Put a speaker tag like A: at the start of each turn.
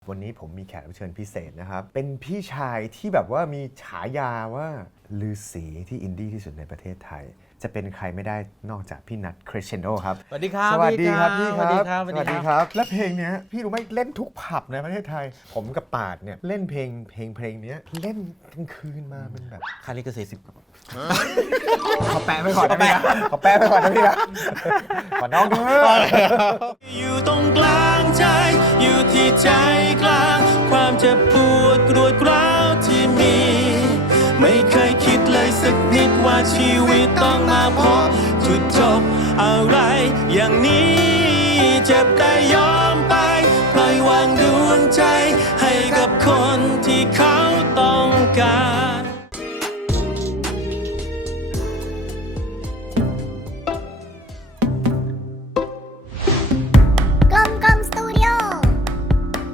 A: วันนี้ผมมีแขกรับเชิญพิเศษนะครับเป็นพี่ชายที่แบบว่ามีฉายาว่าฤาษีที่อินดี้ที่สุดในประเทศไทยจะเป็นใครไม่ได้นอกจากพี่นัทคริสเชนโดครับ
B: สวัสดีครับ
A: สวัสดีครับพี่ครับ
B: สวัสดีครับ
A: และเพลงเนี้ยพี่รู้ไหมเล่นทุกผับในประเทศไทยผมกับปาดเนี่ยเล่นเพลงเนี้ยเล่นกลางคืนมาเป็นแบบ
B: ค่าลิขสิทธิ์
A: ขอแปะไปก่อนนะพี่นะขอแปะไปก่อนนะพี่นะขอน้องเถอะ
C: อยู่ตรงกลางใจอยู่ที่ใจกลางความเจ็บปวดรวดร้าวที่มี ไม่เคยคิดเลยสักนิดว่าชีวิตต้องมาพบจุดจบอะไรอย่างนี้เจ็บแต่ยอมไปปล่อยวางดวงใจให้กับคนที่เขาต้องการ